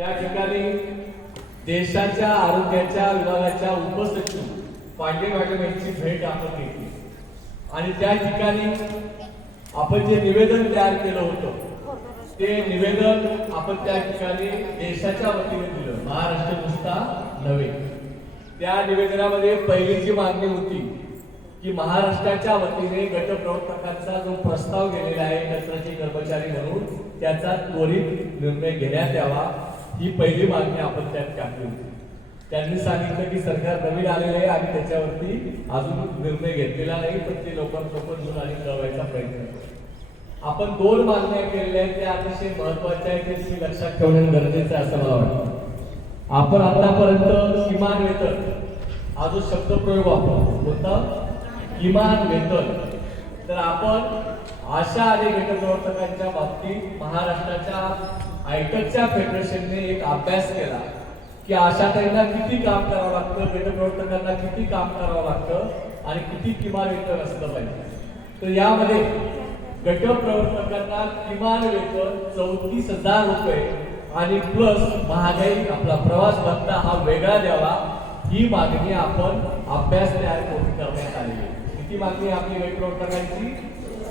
त्या ठिकाणी देशाच्या आरोग्याच्या विभागाच्या उपसचिव पांडे मॅडम यांची भेट आपण घेतली. आणि त्या ठिकाणी आपण जे निवेदन तयार केलं होतं ते निवेदन आपण त्या ठिकाणी देशाच्या वतीने दिलं. महाराष्ट्र नुसता नव्हे. त्या निवेदनामध्ये पहिली जी मागणी होती की महाराष्ट्राच्या वतीने गटप्रवर्तकांचा जो प्रस्ताव गेलेला आहे कचराचे कर्मचारी म्हणून त्याचा त्वरित निर्णय घेण्यात यावा. ही पहिली मागणी आपण त्यात टाकली होती. त्यांनी सांगितलं की सरकार नवीन आलेलं आहे आणि त्याच्यावरती अजून निर्णय घेतलेला नाही पण ते लोकांसोबत घेऊन आणि कळवायचा प्रयत्न करतो आपण दोन मागण्या केलेल्या आहेत त्या अतिशय महत्त्वाच्या आहेत ते तुम्ही लक्षात ठेवणं गरजेचं आहे असं मला वाटतं. आपण आतापर्यंत किमान वेतन हा जो शब्दप्रयोग वापरतो किमान वेतन. तर आपण आशा आणि गटप्रवर्तकांच्या बाबतीत महाराष्ट्राच्या आयटकच्या फेडरेशनने एक अभ्यास केला की अशा आशाताईंना किती काम करावं लागतं गटप्रवर्तकांना किती काम करावं लागतं आणि किती किमान वेतन असलं पाहिजे. तर यामध्ये गटप्रवर्तकांना किमान वेतन चौतीस हजार रुपये आणि प्लस महागाई आपला प्रवास भत्ता हा वेगळा द्यावा ही मागणी आपण अभ्यास तयार करून करण्यात आलेली आहे. किती मागणी आपली गटप्रवर्तकांची?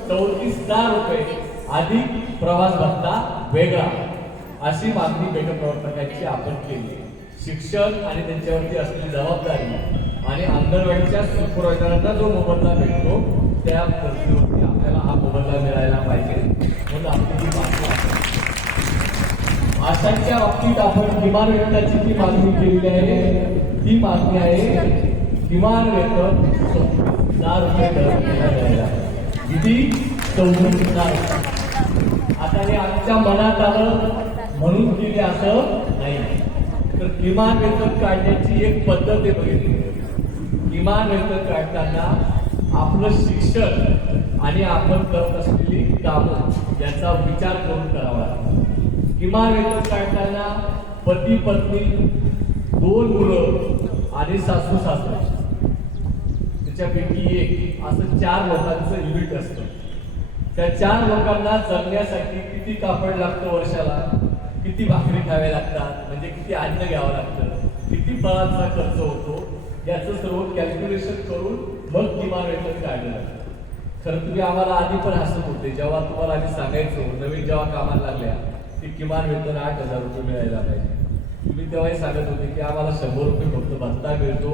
चौतीस हजार रुपये. अधिक प्रवास भत्ता वेगळा. अशी मागणी गटप्रवर्तकांची आपण केली. शिक्षक शिक्षण आणि त्यांच्यावरती असलेली जबाबदारी आणि अंगणवाडीच्या सुपुरवठारांना जो मोबदला भेटतो त्या गोष्टीवरती आपल्याला हा मोबदला मिळायला पाहिजे. म्हणून आपली मागणी आहे. आशांच्या बाबतीत आपण किमान वेतनाची जी मागणी केलेली आहे ती मागणी आहे किमान वेतन चौतीस हजार रुपये किती? चौदा आता हे आमच्या मनात आलं म्हणून केली असं नाही. तर किमान वेतन काढण्याची एक पद्धत आहे बघितली. किमान वेतन काढताना आपलं शिक्षण आणि आपण करत असलेली कामं याचा विचार करून करावा लागतो. किमान वेतन काढताना पती पत्नी दोन मुलं आणि सासू सासरे. त्याच्यापैकी एक असं चार लोकांचं युनिट असतं. त्या चार लोकांना जगण्यासाठी किती कापड लागतं वर्षाला? किती भाकरी खाव्या लागतात म्हणजे किती अन्न घ्यावं लागतं किती फळांचा खर्च होतो याचं सर्व कॅल्क्युलेशन करून मग किमान वेतन काढलं लागतं खरं तुम्ही आम्हाला आधी पण हसत होते जेव्हा तुम्हाला आधी सांगायचो नवीन जेव्हा कामाला लागल्या की किमान वेतन आठ हजार रुपये मिळायला पाहिजे. तुम्ही तेव्हाही सांगत होते की आम्हाला शंभर रुपये फक्त भत्ता मिळतो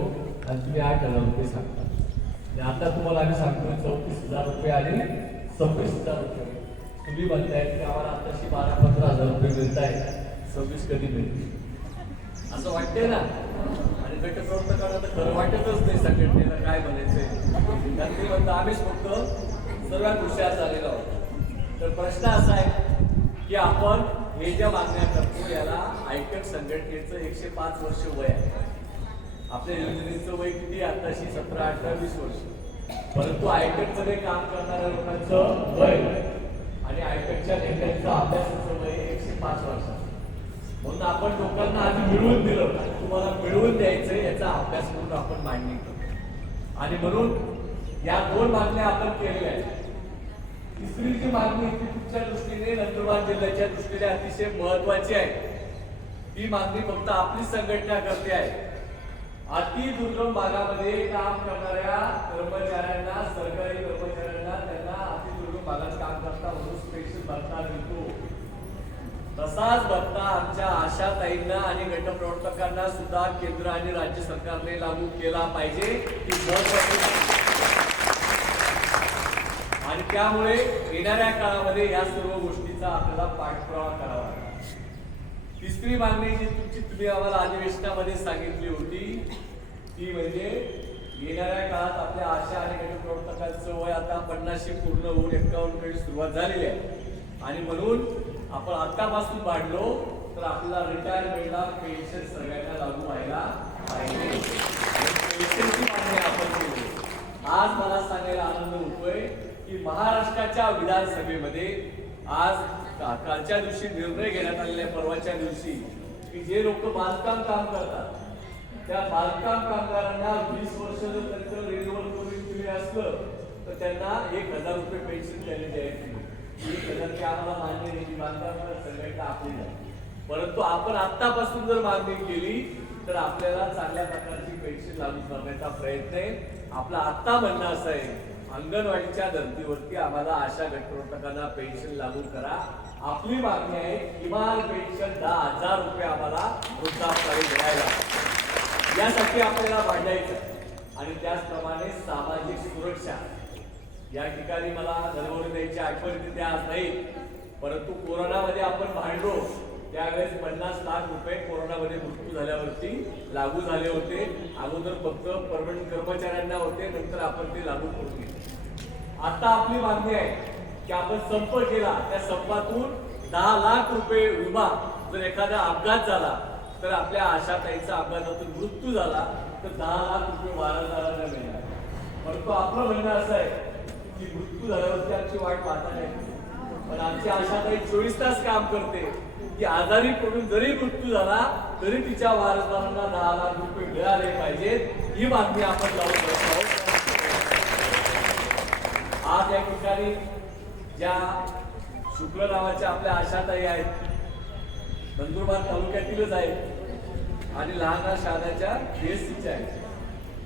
आणि तुम्ही आठ हजार रुपये सांगता. आणि आता तुम्हाला आम्ही सांगतो चौतीस हजार रुपये आणि सव्वीस हजार रुपये. तुम्ही म्हणताय की आम्हाला आताशी बारा पंधरा हजार रुपये मिळत आहेत सव्वीस कधी मिळतील? असं वाटतंय ना? आणि गटप्रवर्तकांना तर खरं वाटतच नाही संघटनेला काय म्हणायचंय. कारण ते म्हणतं आम्हीच फक्त सर्वात हुशार झालेलो आहोत. तर प्रश्न असा आहे की आपण हे ज्या मागण्या करतो याला आयकट संघटनेचं एकशे पाच वर्ष वय आहे. आपल्या योजनेचं वय किती आताशी सतरा अठरा वीस वर्ष. परंतु आयकटमध्ये काम करणाऱ्या लोकांचं वय आणि आयटकच्या नेत्यांचं अभ्यासाचं वय एकशे पाच वर्ष म्हणून आपण लोकांना आधी मिळवून दिलं. तुम्हाला मिळवून द्यायचं याचा अभ्यास करून आपण मांडणी करतो. आणि म्हणून या दोन मागण्या आपण केलेल्या आहेत. तिसरी जी मागणी ती तुमच्या दृष्टीने नंदुरबार जिल्ह्याच्या दृष्टीने अतिशय महत्वाची आहे. ही मागणी फक्त आपली संघटना करते आहे. अति दुर्गम भागामध्ये काम करणाऱ्या कर्मचाऱ्यांना सरकारी कर्मचाऱ्यांना त्यांना अति दुर्गम भागात काम करता म्हणून स्पेशल भत्ता मिळतो तसाच भत्ता आमच्या आशा ताईंना आणि गटप्रवर्तकांना सुद्धा केंद्र आणि राज्य सरकारने लागू केला पाहिजे आणि त्यामुळे येणाऱ्या काळामध्ये या सर्व गोष्टीचा आपल्याला पाठपुरावा करावा तिसरी मागणी जी तुमची तुम्ही आम्हाला अधिवेशनामध्ये सांगितली होती ती म्हणजे येणाऱ्या काळात आपल्या आशा आणि गटप्रवर्तकांचं वय आता पन्नासशे पूर्ण होऊन एकावन्न सुरुवात झालेली आहे. आणि म्हणून आपण आतापासून वाढलो तर आपला रिटायरमेंटला पेन्शन सगळ्यांना लागू व्हायला पाहिजे. पेन्शनची मागणी आपण केली. आज मला सांगायला आनंद होतोय की महाराष्ट्राच्या विधानसभेमध्ये आज कालच्या दिवशी निर्णय घेण्यात आलेल्या परवाच्या दिवशी की जे लोक बांधकाम काम करतात त्या बांधकाम कामगारांना वीस वर्ष जर त्यांचं रिन्युअल करून दिले असलं तर त्यांना एक हजार रुपये पेन्शन द्यायला द्यायची आम्हाला मान्य नाही बांधकाम संघटना आपली नाही परंतु आपण आतापासून जर मागणी केली तर आपल्याला चांगल्या प्रकारची पेन्शन लागू करण्याचा प्रयत्न आहे. आपलं आत्ता म्हणणं असं आहे अंगणवाडीच्या धर्तीवरती आम्हाला आशा गटप्रवर्तकांना पेन्शन लागू करा. आपली मागणी आहे किमान पेन्शन दहा हजार रुपये आम्हाला वृद्धापकाळी मिळायला यासाठी आपल्याला भांडायचं आणि त्याचप्रमाणे सामाजिक सुरक्षा या ठिकाणी मला नरवरून द्यायची आठवण तिथे आज नाही. परंतु कोरोनामध्ये आपण भांडलो त्यावेळेस पन्नास लाख रुपये कोरोनामध्ये मृत्यू झाल्यावरती लागू झाले होते. अगोदर फक्त परमनंट कर्मचाऱ्यांना होते नंतर आपण ते लागू करून घेतले. आता आपली मागणी आहे की आपण संप केला त्या संपातून दहा लाख रुपये विमा जर एखादा अपघात झाला तर आपल्या आशाताईचा अपघातातून मृत्यू झाला तर दहा लाख रुपये वारा मिळणार. परंतु आपलं म्हणणं असं आहे की मृत्यू झाल्यावरती आमची वाट पाहता नाही पण आमची आशाताई चोवीस तास काम करते की आजारी पडून जरी मृत्यू झाला तरी तिच्या वारसदारांना दहा लाख रुपये मिळाले पाहिजेत. ही मागणी आपण लावून शकत आहोत आज या ठिकाणी ज्या शुक्ल नावाच्या आपल्या आशाताई आहेत नंदुरबार तालुक्यातीलच आहेत आणि लहान शहाण्याच्या बीएससीच्या आहेत.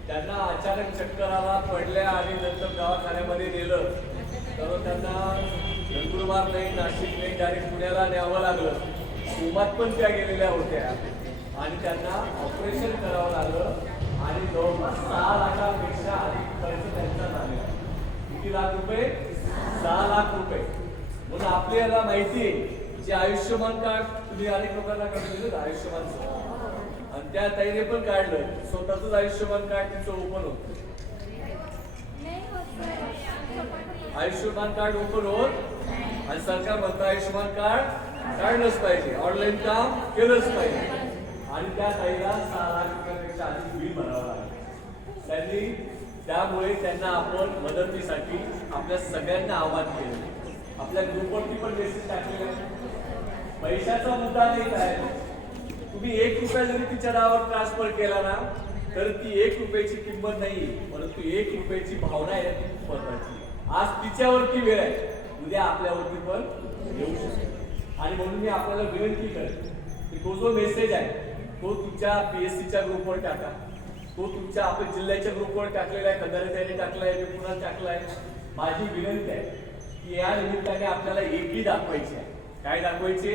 त्यांना अचानक चक्कर आला पडल्या आणि नंतर दवाखान्यामध्ये नेलं. तर त्यांना नंदुरबार नाही नाशिक नाही डायरेक्ट पुण्याला न्यावं लागलं. सोमात पण त्या गेलेल्या होत्या. आणि त्यांना ऑपरेशन करावं लागलं. आणि जवळपास सहा लाखापेक्षा अधिक खर्च त्यांचा झालेला किती लाख रुपये? सहा लाख रुपये. म्हणून आपल्याला माहिती आहे जे आयुष्यमान कार्ड तुम्ही अनेक लोकांना काढलेलं दिलं आयुष्यमान त्या ताईने पण काढलं. स्वतःच आयुष्यमान कार्ड तिचं ओपन होत. आयुष्यमान कार्ड ओपन होत आणि सरकार म्हणतं आयुष्यमान कार्ड काढलंच पाहिजे. ऑनलाईन काम केलंच पाहिजे. आणि त्या ताईला सहा लाख रुपयापेक्षा अधिक बिल भरावं लागेल. त्यांनी त्यामुळे त्यांना आपण मदतीसाठी आपल्या सगळ्यांना आवाहन केलं. आपल्या ग्रुपवरती पण मेसेज टाकलेला. पैशाचा मुद्दा नाही काय? तुम्ही एक रुपया जरी तिच्या नावावर ट्रान्सफर केला ना तर ती एक रुपयाची किंमत नाही परंतु एक रुपयाची भावना आहे ती खूप महत्वाची आज तिच्यावरती वेळ आहे. उद्या आपल्यावरती पण येऊ शकते. आणि म्हणून मी आपल्याला विनंती करेन की तो जो मेसेज आहे तो तुमच्या पी एस सीच्या ग्रुपवर टाका. तो तुमच्या आपल्या जिल्ह्याच्या ग्रुपवर टाकलेला आहे खंडारे त्याने टाकलाय मी पुन्हा टाकलाय. माझी विनंती आहे की या निमित्ताने आपल्याला एकी दाखवायची आहे. काय दाखवायचे?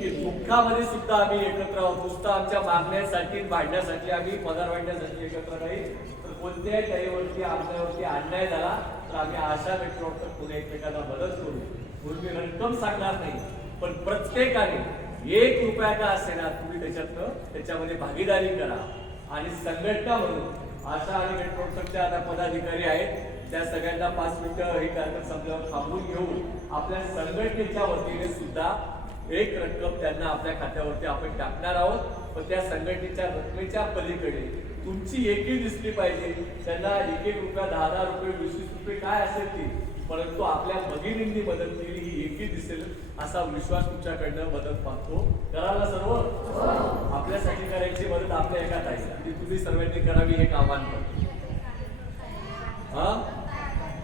की दुःखामध्ये सुद्धा आम्ही एकत्र आहोत. नुसतं आमच्या मागण्यासाठी भांडण्यासाठी आम्ही पगार वाढण्यासाठी एकत्र नाही. तर कोणत्याही त्यावरती आमच्यावरती अन्याय झाला तर आम्ही आशा व्यक्त करतो पुढे एकमेकांना मदत करू. म्हणून मी रक्कम सांगणार नाही पण प्रत्येकाने एक रुपया का असेना तुम्ही त्याच्यातनं त्याच्यामध्ये भागीदारी करा. आणि संघटना म्हणून आशा आणि मेट्रोच्या आता पदाधिकारी आहेत त्या सगळ्यांना पाच मिनिटं हे कार्यक्रम संपल्यावर थांबून घेऊन आपल्या संघटनेच्या वतीने सुद्धा एक रक्कम त्यांना आपल्या खात्यावरती आपण टाकणार आहोत. पण त्या संघटनेच्या रकमेच्या पलीकडे तुमची एकी दिसली पाहिजे. त्यांना एक एक रुपया दहा दहा रुपये वीस वीस रुपये काय असेल ती. परंतु आपल्या भगिनींनी मदत केली ही एकी दिसेल असा विश्वास तुमच्याकडनं मदत मागतो. करायला सर्व? आपल्यासाठी करायची मदत आपल्या एका आहे. ती तुम्ही सर्वांनी करावी हे आव्हान करतो. हा?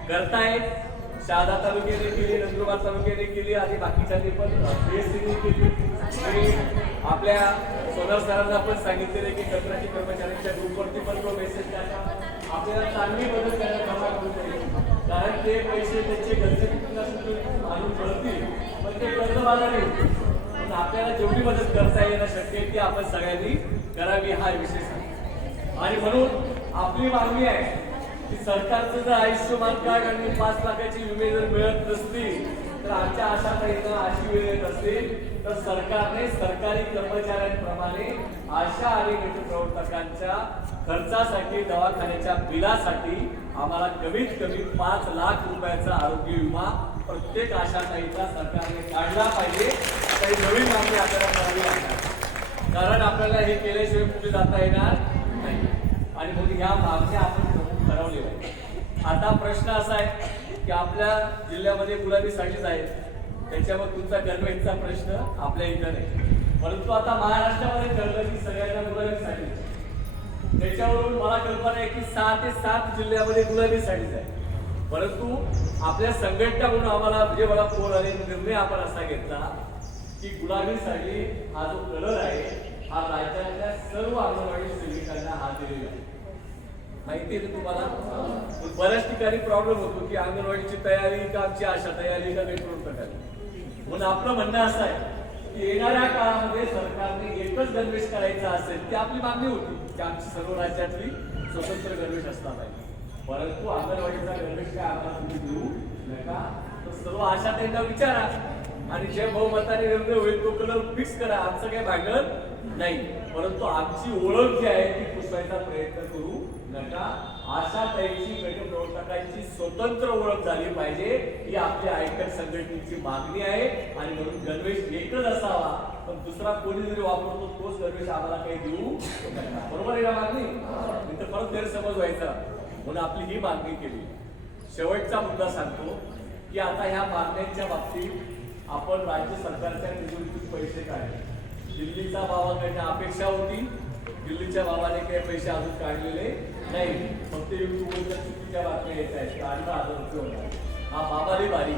करतायत. शहादा तालुक्याने केली नंदुरबार तालुक्याने केली आणि बाकीच्यांनी पण BSc केली. आणि आपल्या सोनार सरांना पण सांगितलेले की कंत्राटी कर्मचाऱ्यांच्या ग्रुपवरती पण तो मेसेज टाका. आपल्याला चांगली मदत करायला जमा करू नये. कारण ते पैसे त्यांचे घरचे मानून पडतील आणून पण ते कर्जबाजारी होतील पण आपल्याला जेवढी मदत करता येणं शक्य ती आपण सगळ्यांनी करावी हा विषय सांगितला आणि म्हणून आपली मागणी आहे की सरकारचं जर आयुष्यमान कार्ड आणि पाच लाखाची विमे जर मिळत नसतील तर आमच्या आशा ताईंना अशी वेळ येत असेल तर सरकारने सरकारी कर्मचाऱ्यांप्रमाणे आशा आणि गटप्रवर्तकांच्या खर्चासाठी दवाखान्याच्या बिलासाठी आम्हाला कमीत कमी पाच लाख रुपयाचा आरोग्य विमा प्रत्येक आशा ताईचा सरकारने काढला पाहिजे. काही नवीन मागणी आपल्याला करावी लागणार. कारण आपल्याला हे केल्याशिवाय पुढे जाता येणार नाही. आणि म्हणून या मागण्या आपण आता प्रश्न असा आहे की आपल्या जिल्ह्यामध्ये गुलाबी साडीज आहेत त्याच्यावर तुमचा गणवेशचा प्रश्न आपल्या इथं नाही. परंतु आता महाराष्ट्रामध्ये ठरलं की सगळ्यांना गुलाबी साडी त्याच्यावरून मला कल्पना आहे की सहा ते सात जिल्ह्यामध्ये गुलाबी साडीज आहे. परंतु आपल्या संघटना म्हणून आम्हाला म्हणजे मला फोन आले निर्णय आपण असा घेतला की गुलाबी साडी हा जो कलर आहे हा राज्यातल्या सर्व अंगणवाडी सेविकांना हा दिलेला आहे. माहिती आहे ना तुम्हाला? बऱ्याच ठिकाणी प्रॉब्लेम होतो की अंगणवाडीची तयारी का आमची आशा तयारी का काही करून म्हणून आपलं म्हणणं असं आहे की येणाऱ्या काळामध्ये सरकारने एकच गणवेश करायचा असेल ती आपली मागणी होती की आमची सर्व राज्यातली स्वतंत्र गणवेश असला पाहिजे. परंतु अंगणवाडीचा गणवेश काय आम्हाला तुम्ही देऊ नका. तर सर्व आशा त्यांना विचारा. आणि जे बहुमताने निर्णय होईल तो कलर फिक्स करा. आमचं काही भांडण नाही. परंतु आमची ओळख जी आहे ती पुसवायचा प्रयत्न करू नका. अशा टाईपची गट प्रवर्तकांची स्वतंत्र ओळख झाली पाहिजे ही आपल्या आयकर संघटनेची मागणी आहे. आणि म्हणून गणवेश एकच असावा. पण दुसरा कोणी जरी वापरतो तोच गणवेश आम्हाला काही देऊ नका. बरोबर आहे ना मागणी? तर परत गैरसमज व्हायचा. म्हणून आपली ही मागणी केली. शेवटचा मुद्दा सांगतो की आता ह्या मागण्यांच्या बाबतीत आपण राज्य सरकारच्या तिजोरीतून पैसे काढले. दिल्लीचा बाबाकडनं अपेक्षा होती. दिल्लीच्या बाबाने काही पैसे अजून काढलेले नाही. फक्त युट्यूबवरच्या चुकीच्या बातम्या येत आहेत. अठरा हजार रुपये होणार हा बाबाने भारी.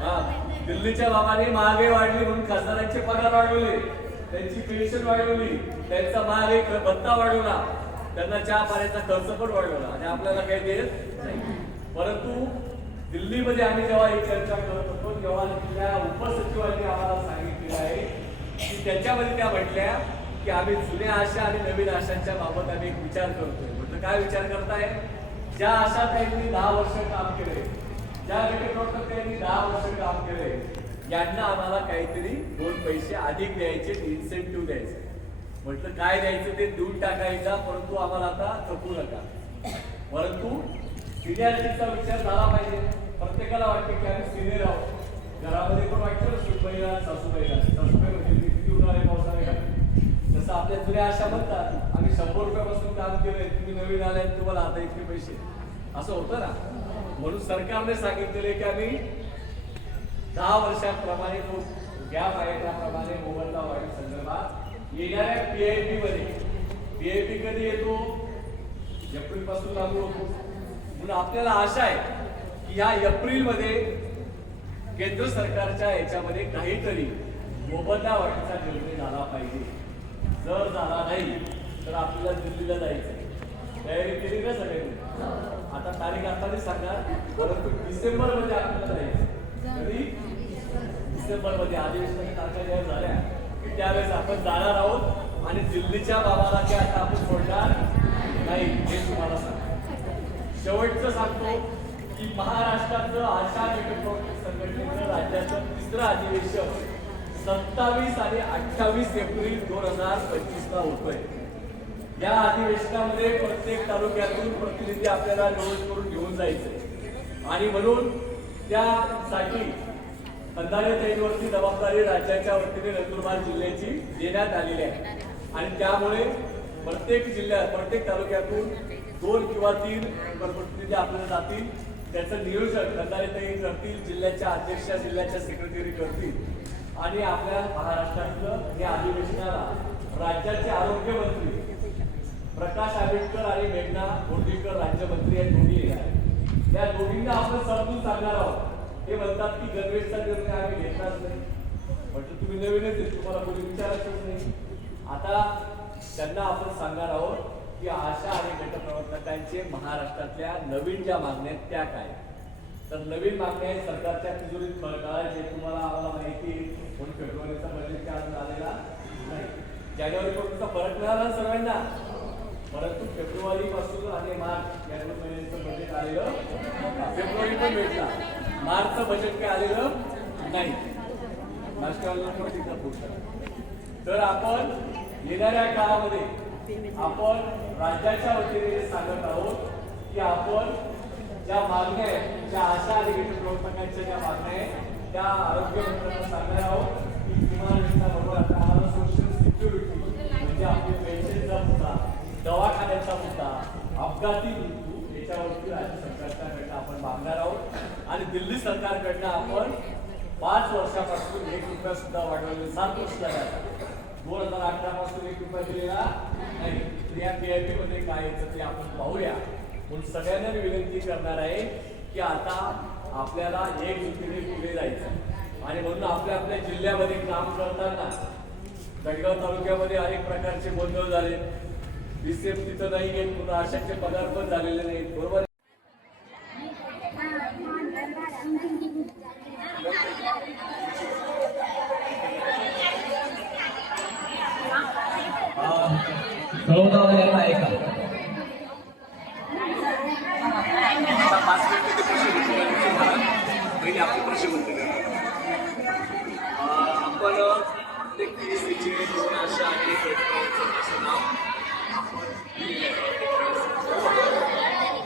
हा दिल्लीच्या बाबाने महागाई वाढली म्हणून खासदारांचे पगार वाढवले. त्यांची पेन्शन वाढवली. त्यांचा महागाई भत्ता वाढवला. त्यांना चहा पाण्याचा खर्च पण वाढवला. आणि आपल्याला काही देत नाही. परंतु दिल्लीमध्ये आम्ही जेव्हा ही चर्चा करत होतो तेव्हा तिथल्या उपसचिवांनी आम्हाला सांगितलेलं आहे की त्याच्यामध्ये त्या म्हटल्या की आम्ही जुन्या आशा आणि नवीन आशांच्या बाबत आम्ही एक विचार करतोय. म्हटलं काय विचार करताय? ज्या आशा त्यांनी दहा वर्ष काम केले ज्या गटप्रवर्तक त्यांनी दहा वर्ष काम केले यांना आम्हाला काहीतरी दोन पैसे अधिक द्यायचे इन्सेंटिव्ह द्यायचे. म्हटलं काय द्यायचं ते देऊन टाकायचा परंतु आम्हाला आता थकू नका. परंतु सिनियरिटीचा विचार झाला पाहिजे. प्रत्येकाला वाटते की आम्ही सिनियर आहोत. घरामध्ये पण वाटतं ना सुनबाईला सासूबाईला सासूबाई म्हणजे किती उन्हाळे पावसाळे घालते. तसं आपल्या जुन्या आशा म्हणतात आम्ही शंभर रुपयापासून काम केलंय तुम्ही नवीन आले आणि तुम्हाला आता इतके पैसे. असं होतं ना. म्हणून सरकारने सांगितलेले की आम्ही दहा वर्षांप्रमाणे जो गॅप आहे त्याप्रमाणे मोबदला वाढी संदर्भात येणाऱ्या पीआयपी मध्ये पीआयपी कधी येतो? एप्रिलपासून लागू होतो. म्हणून आपल्याला आशा आहे की ह्या एप्रिलमध्ये केंद्र सरकारच्या याच्यामध्ये काहीतरी मोबदला वाढीचा निर्णय झाला पाहिजे. जर झाला नाही तर आपल्याला दिल्लीला जायचं तयारी केली ना सगळ्यांनी? आता तारीख आता सांगा परंतु डिसेंबरमध्ये आपल्याला जायचं तरी डिसेंबरमध्ये अधिवेशनाच्या तारखा ज्या झाल्या की त्यावेळेस आपण जाणार आहोत आणि दिल्लीच्या बाबाला ते आता आपण सोडणार नाही हे तुम्हाला सांगतो. शेवटचं सांगतो की महाराष्ट्राचं आशा गटप्रवर्तक संघटनेचं राज्याचं तिसरं अधिवेशन सत्तावीस आणि अठ्ठावीस एप्रिल दोन हजार पंचवीस ला होतोय. या अधिवेशनामध्ये प्रत्येक तालुक्यातून प्रतिनिधी आपल्याला निवड करून घेऊन जायचे आणि म्हणून त्यासाठी कंधारे ताईंवरती जबाबदारी राज्याच्या वतीने नंदुरबार जिल्ह्याची देण्यात आलेली आहे. आणि त्यामुळे प्रत्येक जिल्ह्यात प्रत्येक तालुक्यातून दोन किंवा तीन प्रतिनिधी आपल्याला जातील. त्याचं नियोजन कंधारे ताई करतील जिल्ह्याच्या अध्यक्षा जिल्ह्याच्या सेक्रेटरी करतील. आणि आपल्या महाराष्ट्रातलं या अधिवेशनाला राज्याचे आरोग्यमंत्री प्रकाश आंबेडकर आणि मेघना बोर्डीकर राज्यमंत्री या दोन्ही येणार आहेत. त्या दोघींना आपण समजून सांगणार आहोत. ते म्हणतात की गणवेशचा निर्णय आम्ही घेतलाच नाही. म्हणजे तुम्ही नवीनच आहे तुम्हाला कोणी विचारायचंच नाही. आता त्यांना आपण सांगणार आहोत की आशा आणि गटप्रवर्तकांचे महाराष्ट्रातल्या नवीन ज्या मागण्या आहेत त्या काय? तर नवीन मागण्या आहेत सरकारच्या तिजोरीत फरक जे तुम्हाला आम्हाला माहिती म्हणून फेब्रुवारीचा बजेट चार्ज आलेला नाही. जानेवारी पासूनचा फरक मिळाला सर्वांना परंतु फेब्रुवारी पासून आणि मार्च या दोन महिन्यांचं बजेट आलेलं फेब्रुवारी पण भेटला. मार्चचं बजेट काय आलेलं नाही. राष्ट्रवादीला पण तिथं तर आपण येणाऱ्या काळामध्ये आपण राज्याच्या वतीने सांगत आहोत की आपण ज्या मागण्या आहेत ज्या आशा आणि प्रवर्तकांच्या ज्या मागण्या आहेत त्या आरोग्य मंत्र्यांना सांगणार आहोत की किमान बरोबर आता आम्हाला सोशल सिक्युरिटी म्हणजे आपली पेन्शनचा मुद्दा दवाखान्याचा मुद्दा अपघाती मृत्यू याच्यावरती राज्य सरकारच्याकडनं आपण मागणार आहोत. आणि दिल्ली सरकारकडनं आपण पाच वर्षापासून एक रुपया सुद्धा वाढवले सात वर्ष दोन हजार अठरा पासून एक रुपया दिलेला नाही तर या पीआयपी मध्ये काय येतं ते आपण पाहूया. म्हणून सगळ्यांना मी विनंती करणार आहे की आता आपल्याला एक जुटीने पुढे जायचं आणि म्हणून आपल्या आपल्या जिल्ह्यामध्ये काम करताना दडगाव तालुक्यामध्ये अनेक प्रकारचे गोंधळ झाले. बीसीएम तिथं नाही घेत पुन्हा अशाचे पदार्थ झालेले नाहीत. बरोबर? कळवणाऱ्यांना ऐका आता पाच मिनिटं ते प्रश्न विचारायचे मला. पहिले आपले प्रश्न उत्तर द्या. अं, आपण प्रत्येक PSC चे दोन अशा अनेक घटकांचं असं नाव आपण लिहिलेलं आहे.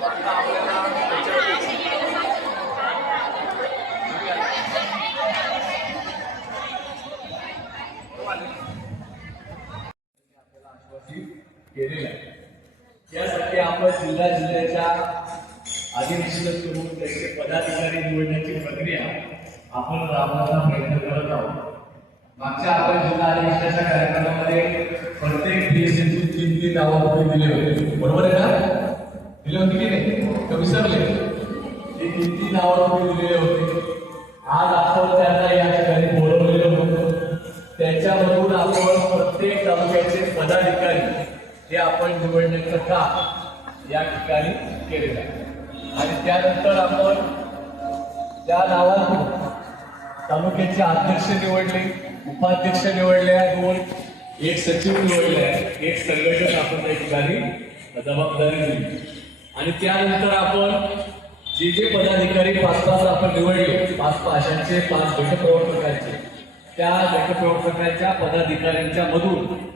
आता आपल्याला त्याच्यावरती केलेलं आहे त्यासाठी आपण जिल्हा जिल्ह्याच्या अधिवेशनात करून त्याचे पदाधिकारी निवडण्याची प्रक्रिया आपण राबवण्याचा प्रयत्न करत आहोत. मागच्या आपण जिल्हा अधिवेशनाच्या कार्यक्रमामध्ये प्रत्येक पीएससीतून तीन तीन नावं रुपये दिले होते. बरोबर आहे ना? दिले होते की नाही? विसरले? ते तीन तीन नावं रुपये दिलेले होते. आज आपण त्यांना या ठिकाणी बोलवलेलं होतं. त्याच्यामधून आपण प्रत्येक तालुक्याचे पदाधिकारी हे आपण निवडण्याचं काम या ठिकाणी केलेला आहे. आणि त्यानंतर आपण त्या नावातून तालुक्याचे अध्यक्ष निवडले उपाध्यक्ष निवडले दोन एक सचिव निवडले आहे एक संघटक आपण त्या ठिकाणी जबाबदारी दिली. आणि त्यानंतर आपण जे जे पदाधिकारी पाच पाच आपण निवडले पाच भाषांचे पाच गटप्रवर्तकांचे त्या गटप्रवर्तकांच्या पदाधिकाऱ्यांच्या मधून